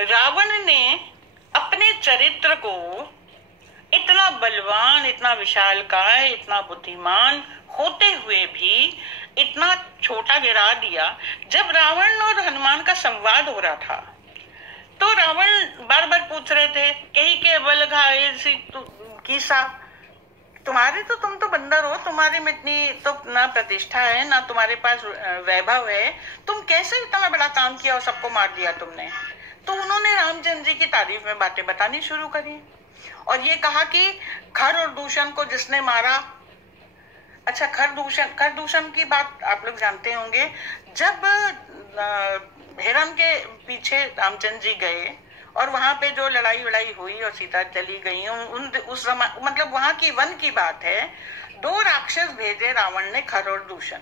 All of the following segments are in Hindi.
रावण ने अपने चरित्र को इतना बलवान, इतना विशालकाय, इतना बुद्धिमान होते हुए भी इतना छोटा गिरा दिया। जब रावण और हनुमान का संवाद हो रहा था तो रावण बार बार पूछ रहे थे, कहीं के बल घाये कीसा, तुम्हारे तो तुम तो बंदर हो, तुम्हारे में इतनी तो ना प्रतिष्ठा है, ना तुम्हारे पास वैभव है, तुम कैसे इतना बड़ा काम किया और सबको मार दिया तुमने। तो उन्होंने रामचंद्र जी की तारीफ में बातें बतानी शुरू करी और ये कहा कि खर और दूषण को जिसने मारा। अच्छा, खर दूषण की बात आप लोग जानते होंगे। जब हिरण के पीछे रामचंद्र जी गए और वहां पे जो लड़ाई वड़ाई हुई और सीता चली गई, उस समय मतलब वहां की वन की बात है, 2 राक्षस भेजे रावण ने, खर और दूषण,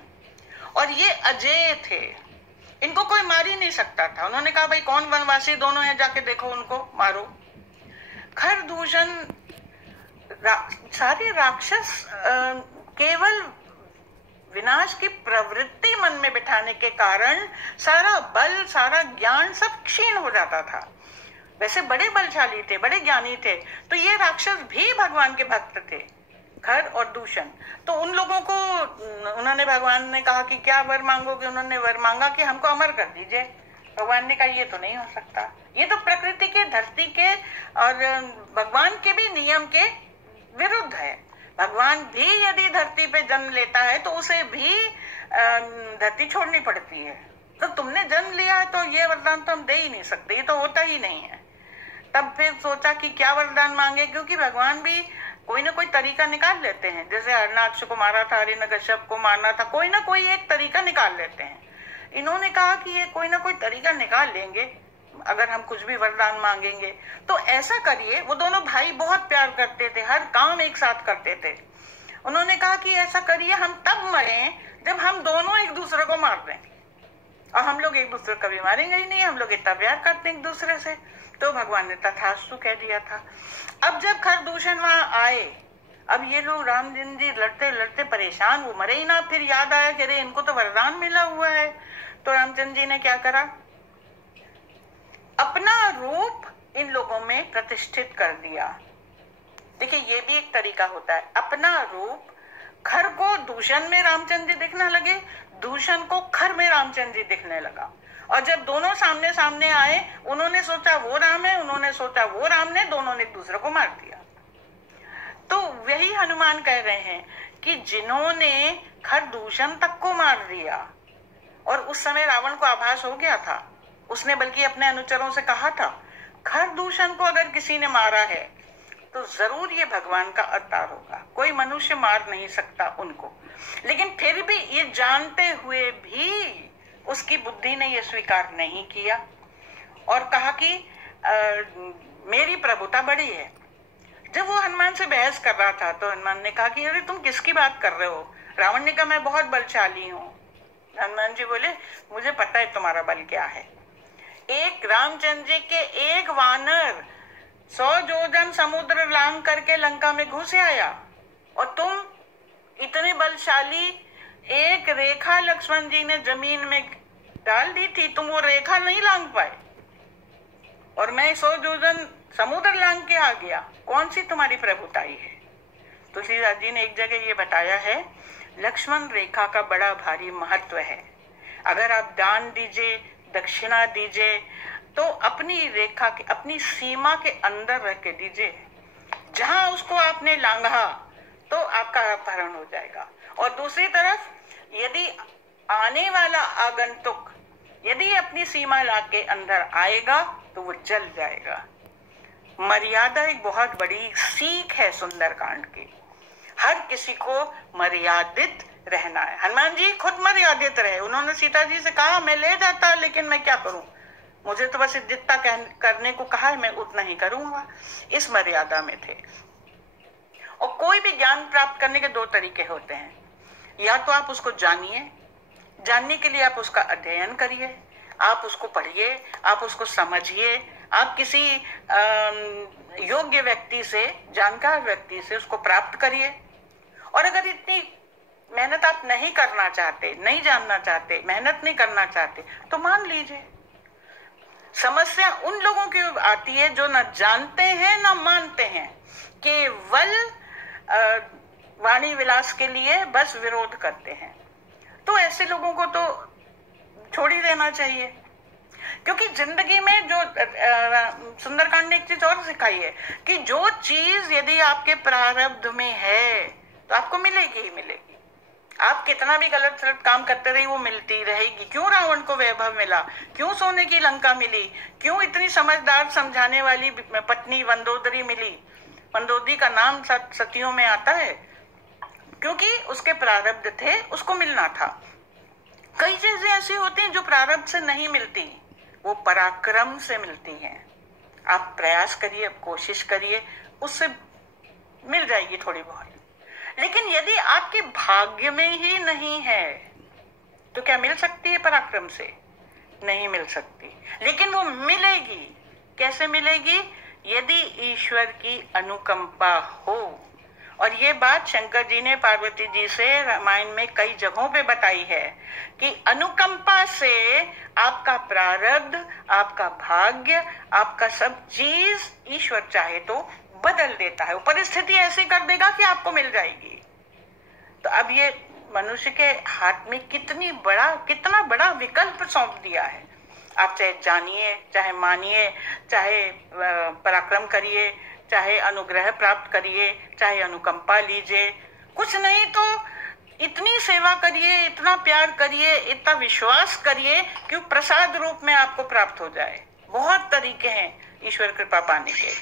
और ये अजेय थे, इनको कोई मार ही नहीं सकता था। उन्होंने कहा भाई कौन वनवासी दोनों हैं, जाके देखो उनको मारो। खर दूषण सारे राक्षस केवल विनाश की प्रवृत्ति मन में बिठाने के कारण सारा बल, सारा ज्ञान सब क्षीण हो जाता था। वैसे बड़े बलशाली थे, बड़े ज्ञानी थे, तो ये राक्षस भी भगवान के भक्त थे, खर और दूषण। तो उन लोगों को उन्होंने, भगवान ने कहा कि क्या वर मांगोगे, उन्होंने वर मांगा कि हमको अमर कर दीजिए। भगवान ने कहा ये तो नहीं हो सकता, ये तो प्रकृति के, धरती के और भगवान के भी नियम के विरुद्ध है। भगवान भी यदि धरती पे जन्म लेता है तो उसे भी धरती छोड़नी पड़ती है। तो तुमने जन्म लिया है तो ये वरदान तो हम दे ही नहीं सकते, ये तो होता ही नहीं है। तब फिर सोचा कि क्या वरदान मांगे, क्योंकि भगवान भी कोई ना कोई तरीका निकाल लेते हैं। जैसे हिरण्याक्ष को मारा था, हिरण्यकश्यप को मारना था, कोई ना कोई एक तरीका निकाल लेते हैं। इन्होंने कहा कि ये कोई ना कोई तरीका निकाल लेंगे अगर हम कुछ भी वरदान मांगेंगे। तो ऐसा करिए, वो दोनों भाई बहुत प्यार करते थे, हर काम एक साथ करते थे। उन्होंने कहा कि ऐसा करिए, हम तब मरें जब हम दोनों एक दूसरे को मार दें, और हम लोग एक दूसरे को कभी मारेंगे ही नहीं, हम लोग इतना प्यार करते हैं एक दूसरे से। तो भगवान ने तथास्तु कह दिया था। अब जब खरदूषण वहां आए, अब ये लोग रामचंद्र जी लड़ते लड़ते परेशान, वो मरे ही ना। फिर याद आया कि अरे इनको तो वरदान मिला हुआ है। तो रामचंद्र जी ने क्या करा, अपना रूप इन लोगों में प्रतिष्ठित कर दिया। देखिए ये भी एक तरीका होता है, अपना रूप। खर को दूषण में रामचंद्र जी दिखने लगे, दूषण को खर में रामचंद्र जी दिखने लगा। और जब दोनों सामने सामने आए, उन्होंने सोचा वो राम है, उन्होंने सोचा वो राम ने, दोनों ने एक दूसरे को मार दिया। तो वही हनुमान कह रहे हैं कि जिन्होंने खर दूषण तक को मार दिया, और उस समय रावण को आभास हो गया था, उसने बल्कि अपने अनुचरों से कहा था खर दूषण को अगर किसी ने मारा है तो जरूर ये भगवान का अवतार होगा, कोई मनुष्य मार नहीं सकता उनको। लेकिन फिर भी ये जानते हुए भी उसकी बुद्धि ने ये स्वीकार नहीं किया और कहा कि मेरी प्रभुता बड़ी है। जब वो हनुमान से बहस कर रहा था तो हनुमान ने कहा कि अरे तुम किसकी बात कर रहे हो। रावण ने कहा मैं बहुत बलशाली हूँ। हनुमान जी बोले मुझे पता है तुम्हारा बल क्या है। एक रामचंद्र जी के एक वानर 100 योजन समुद्र लांग करके लंका में घुस आया, और तुम इतने बलशाली, एक रेखा लक्ष्मण जी ने जमीन में डाल दी थी, तुम वो रेखा नहीं लांग पाए, और मैं 100 योजन समुद्र लांग के आ गया। कौन सी तुम्हारी प्रभुताई है। तुलसीदास जी ने एक जगह ये बताया है, लक्ष्मण रेखा का बड़ा भारी महत्व है। अगर आप दान दीजिए, दक्षिणा दीजिए, तो अपनी रेखा के, अपनी सीमा के अंदर रख के दीजिए। जहां उसको आपने लांघा तो आपका अपहरण हो जाएगा। और दूसरी तरफ यदि आने वाला आगंतुक यदि अपनी सीमा ला के अंदर आएगा तो वो जल जाएगा। मर्यादा एक बहुत बड़ी सीख है सुंदरकांड की। हर किसी को मर्यादित रहना है। हनुमान जी खुद मर्यादित रहे। उन्होंने सीता जी से कहा मैं ले जाता, लेकिन मैं क्या करूं, मुझे तो बस जितना करने को कहा है मैं उतना ही करूंगा। इस मर्यादा में थे। और कोई भी ज्ञान प्राप्त करने के 2 तरीके होते हैं, या तो आप उसको जानिए, जानने के लिए आप उसका अध्ययन करिए, आप उसको पढ़िए, आप उसको समझिए, आप किसी योग्य व्यक्ति से, जानकार व्यक्ति से उसको प्राप्त करिए। और अगर इतनी मेहनत आप नहीं करना चाहते, नहीं जानना चाहते, मेहनत नहीं करना चाहते, तो मान लीजिए। समस्या उन लोगों की आती है जो न जानते हैं न मानते हैं, केवल वाणी विलास के लिए बस विरोध करते हैं। तो ऐसे लोगों को तो छोड़ ही देना चाहिए, क्योंकि जिंदगी में जो सुंदरकांड ने एक चीज और सिखाई है कि जो चीज यदि आपके प्रारब्ध में है तो आपको मिलेगी ही मिलेगी। आप कितना भी गलत सलत काम करते रही, वो मिलती रहेगी। क्यों रावण को वैभव मिला, क्यों सोने की लंका मिली, क्यों इतनी समझदार समझाने वाली पत्नी मंदोदरी मिली। मंदोदरी का नाम सतियों में आता है क्योंकि उसके प्रारब्ध थे, उसको मिलना था। कई चीजें ऐसी होती हैं जो प्रारब्ध से नहीं मिलती, वो पराक्रम से मिलती हैं। आप प्रयास करिए, कोशिश करिए, उससे मिल जाएगी थोड़ी बहुत। लेकिन यदि आपके भाग्य में ही नहीं है तो क्या मिल सकती है पराक्रम से? नहीं मिल सकती। लेकिन वो मिलेगी। कैसे मिलेगी? यदि ईश्वर की अनुकंपा हो। और ये बात शंकर जी ने पार्वती जी से रामायण में कई जगहों पे बताई है कि अनुकंपा से आपका प्रारब्ध, आपका भाग्य, आपका सब चीज ईश्वर चाहे तो बदल देता है। वो परिस्थिति ऐसी कर देगा कि आपको मिल जाएगी। तो अब ये मनुष्य के हाथ में कितना बड़ा विकल्प सौंप दिया है। आप चाहे जानिए, चाहे मानिए, चाहे पराक्रम करिए, चाहे अनुग्रह प्राप्त करिए, चाहे अनुकंपा लीजिए, कुछ नहीं तो इतनी सेवा करिए, इतना प्यार करिए, इतना विश्वास करिए कि प्रसाद रूप में आपको प्राप्त हो जाए। बहुत तरीके हैं ईश्वर कृपा पाने के।